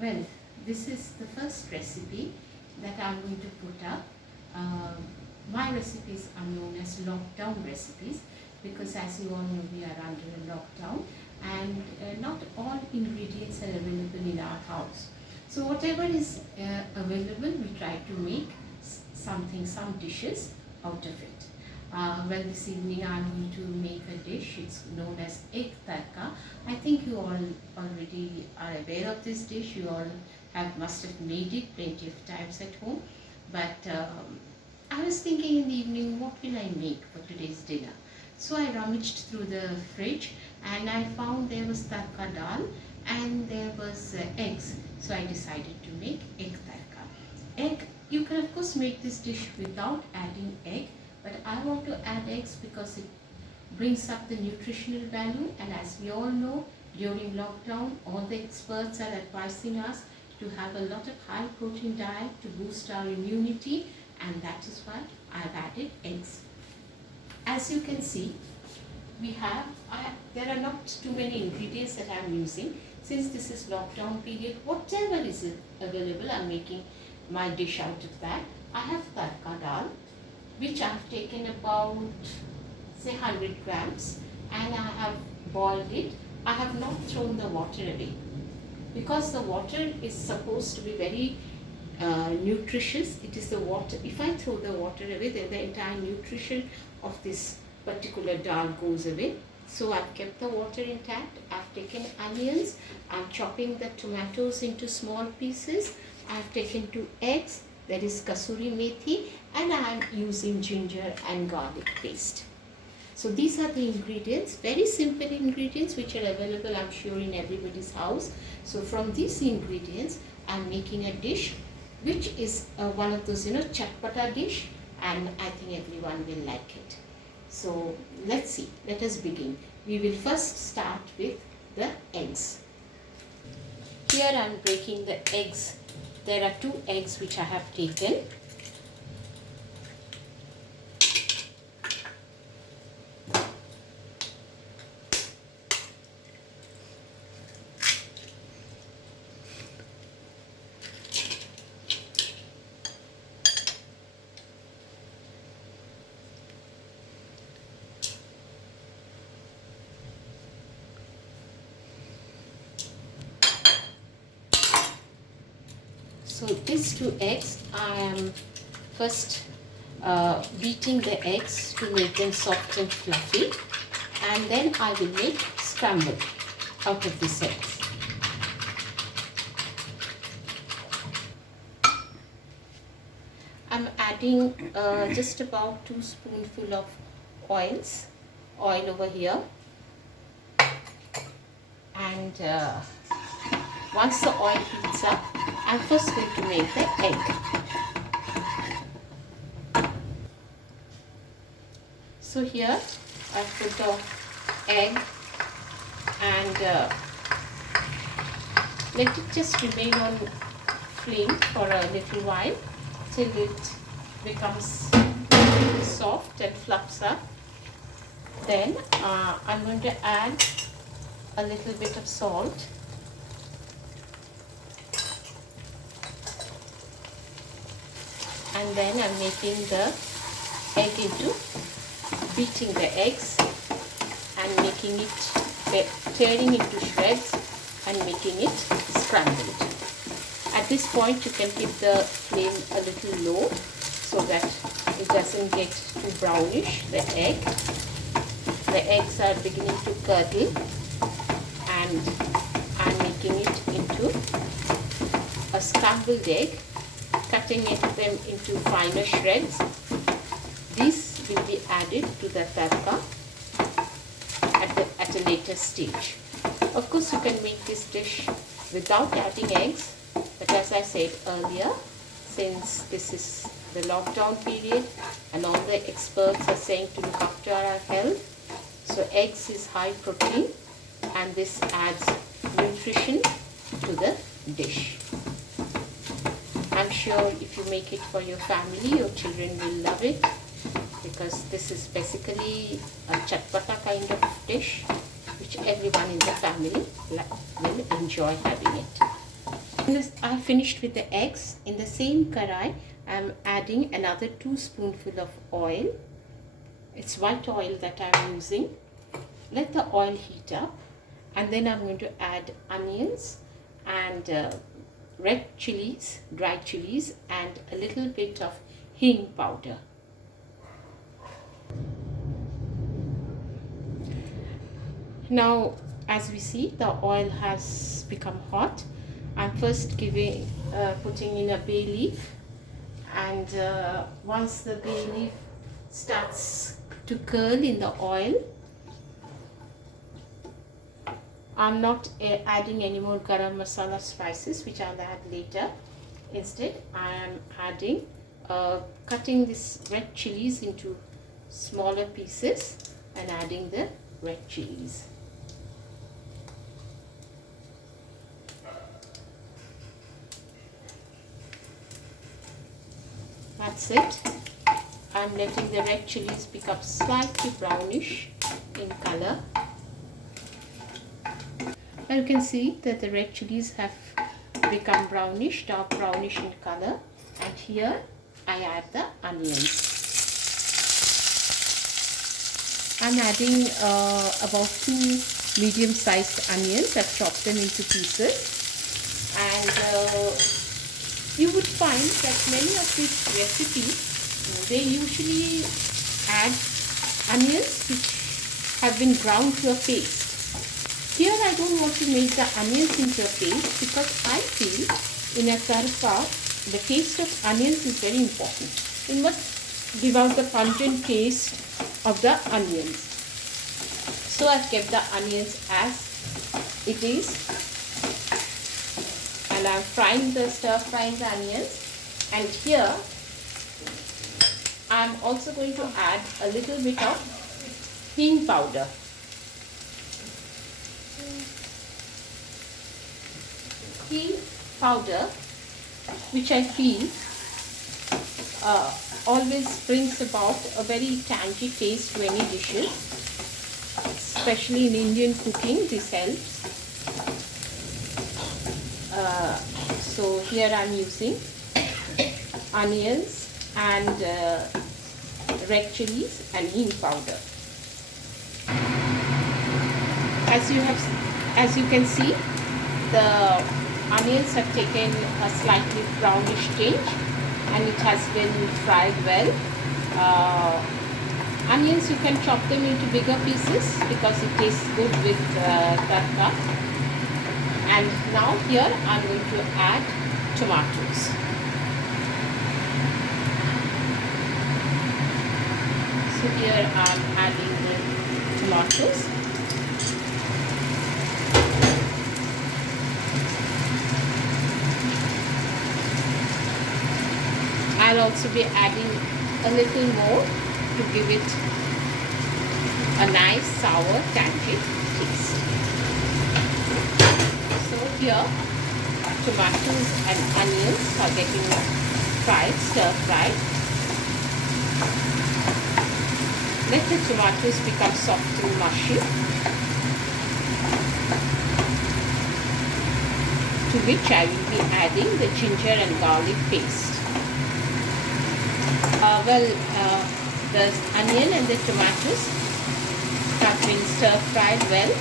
Well, this is the first recipe that I'm going to put up. My recipes are known as lockdown recipes because, as you all know, we are under a lockdown and not all ingredients are available in our house. So whatever is available, we try to make some dishes out of it. Well, this evening I'm going to make a dish. It's known as egg tarka. I think you all already are aware of this dish. You all must have made it plenty of times at home. But I was thinking in the evening, what will I make for today's dinner? So I rummaged through the fridge and I found there was tarka dal and there was eggs. So I decided to make egg tarka. Egg, you can of course make this dish without adding egg, but I want to add eggs because it brings up the nutritional value, and as we all know, during lockdown all the experts are advising us to have a lot of high protein diet to boost our immunity, and that is why I have added eggs. As you can see, there are not too many ingredients that I am using. Since this is lockdown period, whatever is available, I am making my dish out of that. I have tarka dal, which I have taken about say 100 grams, and I have boiled it. I have not thrown the water away because the water is supposed to be very nutritious. It is the water. If I throw the water away, then the entire nutrition of this particular dal goes away. So I've kept the water intact. I've taken onions. I'm chopping the tomatoes into small pieces. I've taken 2 eggs. That is kasuri methi, and I am using ginger and garlic paste. So these are the ingredients, very simple ingredients which are available, I'm sure, in everybody's house. So from these ingredients, I'm making a dish which is one of those, chatpatta dish, and I think everyone will like it. So let's see, let us begin. We will first start with the eggs. Here I'm breaking the eggs. There are 2 eggs which I have taken. So these 2 eggs, I am first beating the eggs to make them soft and fluffy, and then I will make scramble out of these eggs. I'm adding just about 2 spoonfuls of oil over here, and once the oil heats up, I'm first going to make the egg. So here I've put the egg and let it just remain on flame for a little while till it becomes soft and fluffs up. Then I'm going to add a little bit of salt. And then I'm making the egg beating the eggs and making it, tearing into shreds and making it scrambled. At this point you can keep the flame a little low so that it doesn't get too brownish, the egg. The eggs are beginning to curdle and I'm making it into a scrambled egg, cutting them into finer shreds. These will be added to the tarka at a later stage. Of course, you can make this dish without adding eggs, but as I said earlier, since this is the lockdown period and all the experts are saying to look after our health, so eggs is high protein and this adds nutrition to the dish. I'm sure if you make it for your family, your children will love it, because this is basically a chatpatta kind of dish which everyone in the family will enjoy having it. I finished with the eggs. In the same karai, I am adding another 2 spoonfuls of oil. It's white oil that I am using. Let the oil heat up, and then I'm going to add onions and red chilies, dried chilies, and a little bit of hing powder. Now, as we see, the oil has become hot. I'm first putting in a bay leaf, and once the bay leaf starts to curl in the oil, I'm not adding any more garam masala spices, which I'll add later. Instead, I am adding, cutting this red chilies into smaller pieces and adding the red chilies. That's it. I'm letting the red chilies become slightly brownish in color. You can see that the red chilies have become brownish, dark brownish in color. And here I add the onions. I'm adding about 2 medium-sized onions. I've chopped them into pieces. And you would find that many of these recipes, they usually add onions which have been ground to a paste. Here I don't want to make the onions into a paste, because I feel in a tarka the taste of onions is very important. It must give out the pungent taste of the onions. So I've kept the onions as it is. And I'm stir-frying the onions, and here I'm also going to add a little bit of hing powder. Hing powder, which I feel always brings about a very tangy taste to any dishes, especially in Indian cooking. This helps. So here I'm using onions and red chilies and hing powder. As you can see, the onions have taken a slightly brownish tinge, and it has been fried well. Onions, you can chop them into bigger pieces because it tastes good with tarka. And now here I'm going to add tomatoes. So here I'm adding the tomatoes. I'll also be adding a little more to give it a nice sour tangy taste. Here, tomatoes and onions are getting stir-fried. Let the tomatoes become soft and mushy, to which I will be adding the ginger and garlic paste. The onion and the tomatoes have been stir-fried well.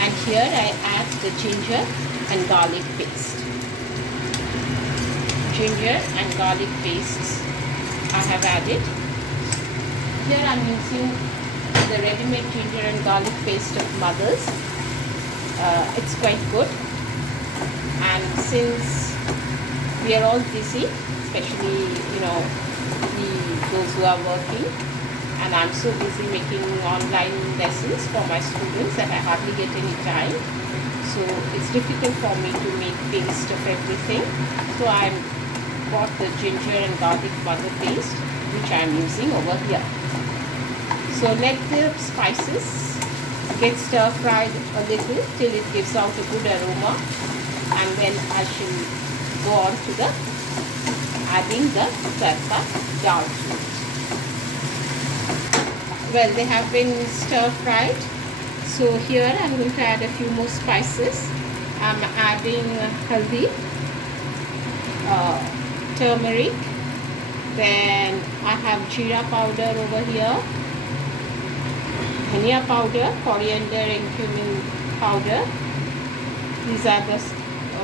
And here I add the ginger and garlic paste. Ginger and garlic pastes I have added. Here I am using the ready-made ginger and garlic paste of Mother's. It's quite good. And since we are all busy, especially those who are working, and I'm so busy making online lessons for my students that I hardly get any time. So it's difficult for me to make paste of everything. So I bought the ginger and garlic Mother paste, which I'm using over here. So let the spices get stir-fried a little till it gives out a good aroma, and then I shall go on to adding the tarka dal to it. Well, they have been stir-fried. So here I'm going to add a few more spices. I'm adding haldi, turmeric, then I have jeera powder over here, dhania powder, coriander and cumin powder. These are the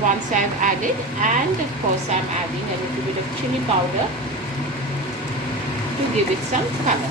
ones I've added, and of course I'm adding a little bit of chili powder to give it some color.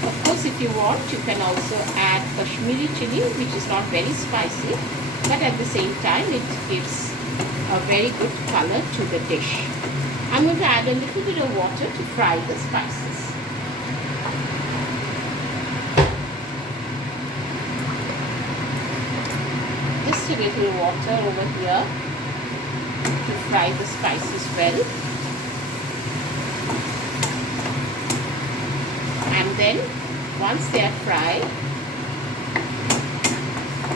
Of course, if you want, you can also add Kashmiri chili, which is not very spicy, but at the same time it gives a very good color to the dish. I'm going to add a little bit of water to fry the spices. Just a little water over here to fry the spices well. And then once they are fried,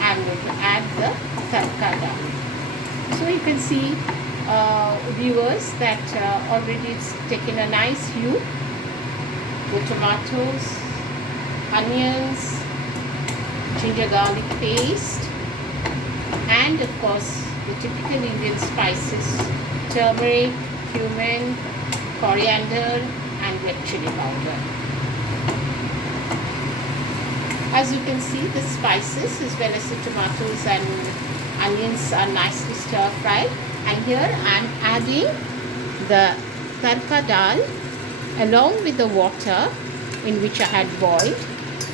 I'm going to add the tarka dal. So you can see, viewers, that already it's taken a nice hue. The tomatoes, onions, ginger garlic paste, and of course the typical Indian spices: turmeric, cumin, coriander and red chili powder. As you can see, the spices as well as the tomatoes and onions are nicely stir fried, and here I am adding the tarka dal along with the water in which I had boiled,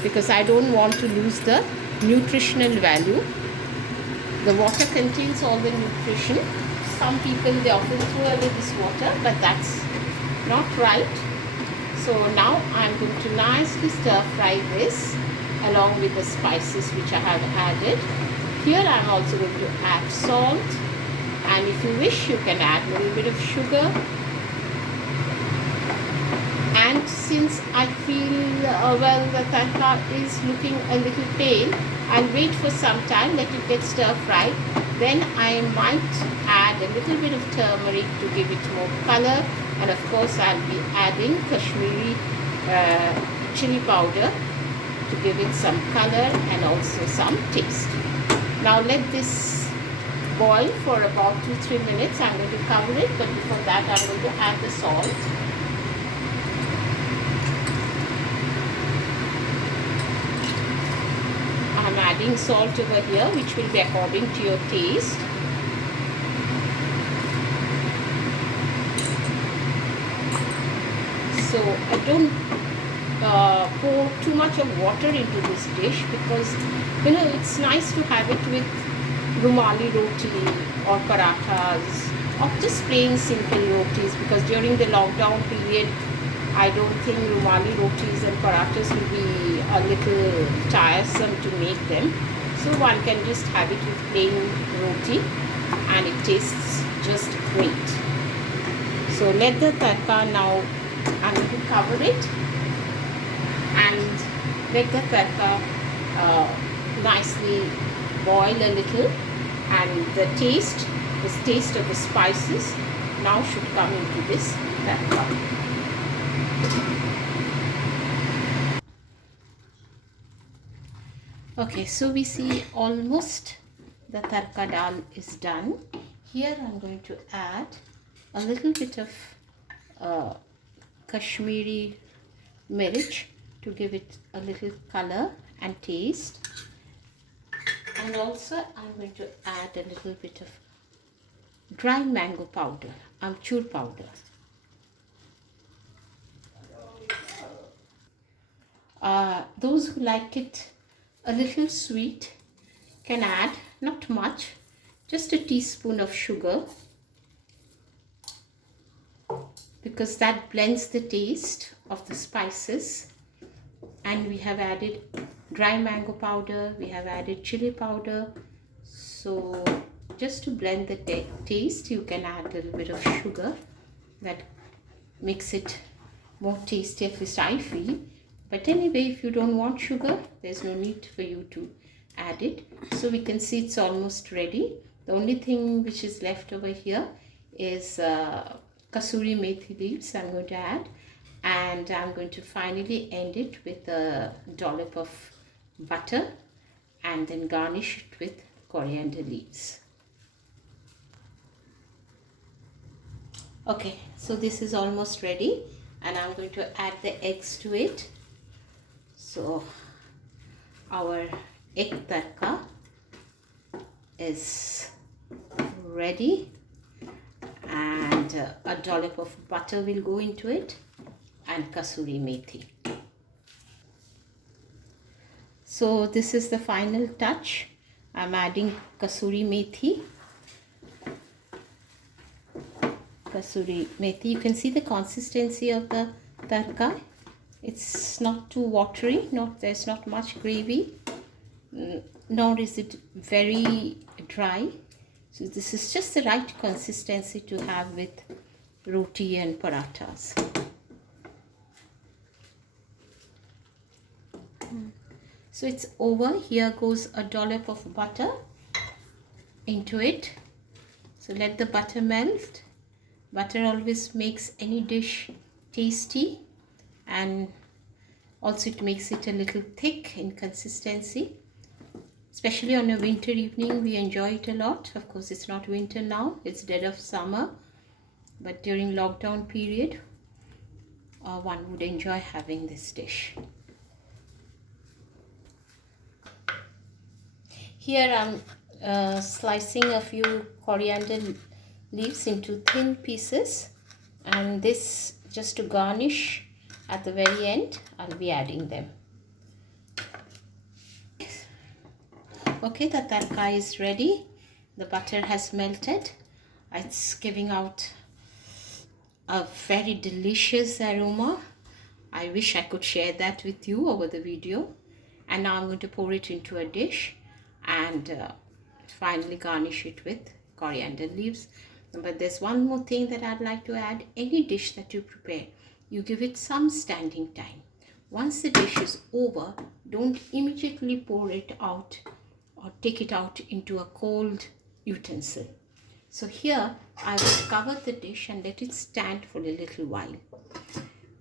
because I don't want to lose the nutritional value. The water contains all the nutrition. Some people, they often throw away this water, but that's not right. So now I'm going to nicely stir fry this along with the spices which I have added. Here I'm also going to add salt, and if you wish you can add a little bit of sugar. And since I feel well, the tarka is looking a little pale, I'll wait for some time, let it get stir fried. Then I might add a little bit of turmeric to give it more color, and of course I'll be adding Kashmiri chili powder to give it some color and also some taste. Now let this boil for about 2-3 minutes. I'm going to cover it, but before that I'm going to add the salt. I'm adding salt over here, which will be according to your taste. So I don't pour too much of water into this dish, because it's nice to have it with rumali roti or parathas or just plain simple rotis, because during the lockdown period I don't think rumali rotis and parathas will be a little tiresome to make them. So one can just have it with plain roti and it tastes just great. So let the tarka now, I'm going to cover it and let the tarka nicely boil a little, and the taste of the spices now should come into this tarka. Okay, so we see almost the tarka dal is done. Here I'm going to add a little bit of Kashmiri mirch to give it a little color and taste, and also I'm going to add a little bit of dry mango powder, amchur powder. Those who like it a little sweet can add, not much, just a teaspoon of sugar, because that blends the taste of the spices. And we have added dry mango powder, we have added chili powder, so just to blend the taste you can add a little bit of sugar. That makes it more tasty, at least I feel. But anyway, if you don't want sugar, there's no need for you to add it. So we can see it's almost ready. The only thing which is left over here is kasuri methi leaves I'm going to add, and I'm going to finally end it with a dollop of butter and then garnish it with coriander leaves. Okay, so this is almost ready and I'm going to add the eggs to it. So our egg tarka is ready, and a dollop of butter will go into it and kasuri methi. So this is the final touch. I'm adding kasuri methi. Kasuri methi. You can see the consistency of the tarka. It's not too watery. There's not much gravy. Nor is it very dry. So this is just the right consistency to have with roti and parathas. So it's over. Here goes a dollop of butter into it. So let the butter melt. Butter always makes any dish tasty, and also it makes it a little thick in consistency. Especially on a winter evening, we enjoy it a lot. Of course, it's not winter now, it's dead of summer. But during lockdown period, one would enjoy having this dish. Here I'm slicing a few coriander leaves into thin pieces, and this just to garnish at the very end. I'll be adding them. Okay, the tarka is ready. The butter has melted. It's giving out a very delicious aroma. I wish I could share that with you over the video. And now I'm going to pour it into a dish and finally garnish it with coriander leaves. But there's one more thing that I'd like to add. Any dish that you prepare, you give it some standing time. Once the dish is over, don't immediately pour it out or take it out into a cold utensil. So here I will cover the dish and let it stand for a little while.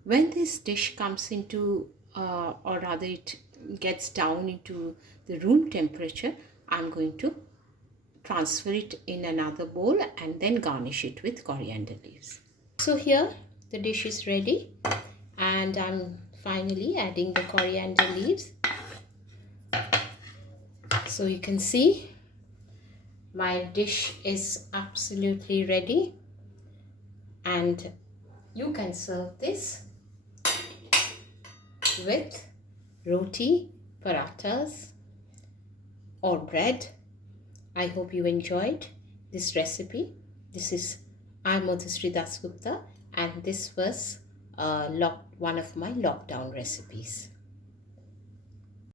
When this dish comes into, or rather it gets down into the room temperature, I'm going to transfer it in another bowl and then garnish it with coriander leaves. So here the dish is ready, and I'm finally adding the coriander leaves. So you can see my dish is absolutely ready, and you can serve this with roti, parathas or bread. I hope you enjoyed this recipe. I'm Madhusree Dasgupta, and this was one of my lockdown recipes.